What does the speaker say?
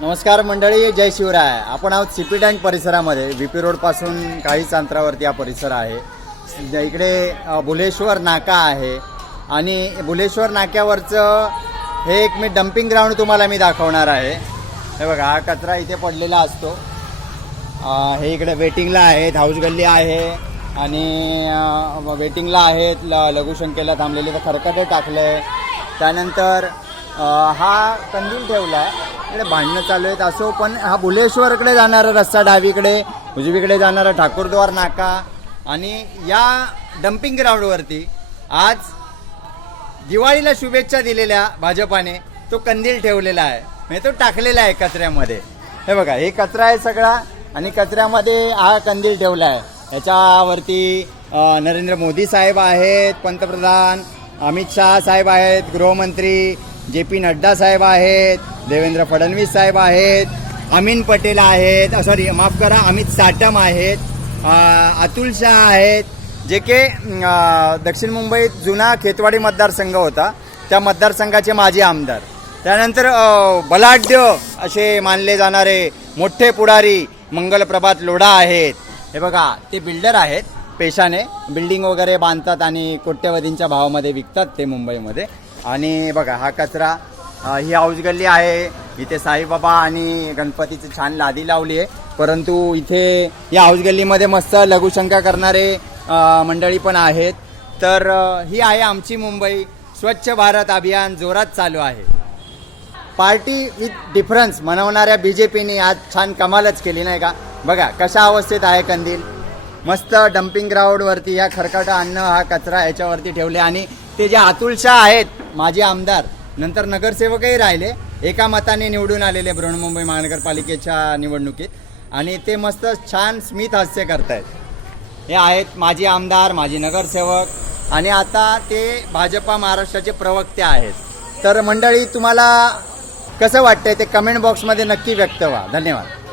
नमस्कार मंडळी जय शिवराय. आपण आहोत सीपी टँक परिसरामध्ये. व्ही पी रोडपासून काहीच अंतरावरती हा परिसर आहे. इकडे भुलेश्वर नाका आहे. आणि भुलेश्वर नाक्यावरचं हे एक मी डम्पिंग ग्राउंड तुम्हाला मी दाखवणार आहे. हे बघा हा कचरा इथे पडलेला असतो. हे इकडे वेटिंगला आहेत हाऊस गल्ली आहे. आणि वेटिंगला आहेत ल लघुशंकेला थांबलेले तर खरकटे टाकले त्यानंतर हा कंदील ठेवला आहे इकडे भांडणं चालू आहेत असो पण हा बुलेश्वरकडे जाणारा रस्ता डावीकडे उजवीकडे जाणारा ठाकूरद्वार नाका. आणि या डम्पिंग ग्राउंडवरती आज दिवाळीला शुभेच्छा दिलेल्या भाजपाने तो कंदील ठेवलेला आहे. म्हणजे तो टाकलेला आहे कचऱ्यामध्ये. हे बघा हे कचरा आहे सगळा आणि कचऱ्यामध्ये हा कंदील ठेवला आहे. याच्यावरती नरेंद्र मोदी साहेब आहेत पंतप्रधान अमित शहा साहेब आहेत गृहमंत्री जे पी नड्डा साहेब आहेत देवेंद्र फडणवीस साहेब आहेत अमीन पटेल आहेत सॉरी माफ करा अमित साटम आहेत अतुल शाह आहेत जे के दक्षिण मुंबईत जुना खेतवाडी मतदारसंघ होता. त्या मतदारसंघाचे माजी आमदार. त्यानंतर बलाढ्य असे मानले जाणारे मोठे पुढारी मंगलप्रभात लोढा आहेत. हे बघा ते बिल्डर आहेत पेशाने. बिल्डिंग वगैरे बांधतात आणि कोट्यवधींच्या भावामध्ये विकतात ते मुंबईमध्ये. आणि बघा हा कचरा ही हाऊस गल्ली आहे. इथे साईबाबा आणि गणपतीची छान लादी लावली आहे. परंतु इथे या हाऊस गल्लीमध्ये मस्त लघुशंका करणारे मंडळी पण आहेत. तर ही आहे आमची मुंबई. स्वच्छ भारत अभियान जोरात चालू आहे. पार्टी विथ डिफरन्स मनवणाऱ्या बी जे पीने आज छान कमालच केली नाही का? बघा कशा अवस्थेत आहे कंदील? मस्त डम्पिंग ग्राउंडवरती या खरकाटा अन्न हा कचरा याच्यावरती ठेवले आणि ते जे अतुल शाह आहेत माजी आमदार नंतर नगरसेवकही राहिले. एका मताने निवडून आलेले बृहन्मुंबई महानगरपालिकेच्या निवडणुकीत. आणि ते मस्त छान स्मित हास्य करतायत. हे आहेत माजी आमदार माजी नगरसेवक. आणि आता ते भाजपा महाराष्ट्राचे प्रवक्ते आहेत. तर मंडळी तुम्हाला कसं वाटतंय ते कमेंट बॉक्समध्ये नक्की व्यक्त व्हा. धन्यवाद.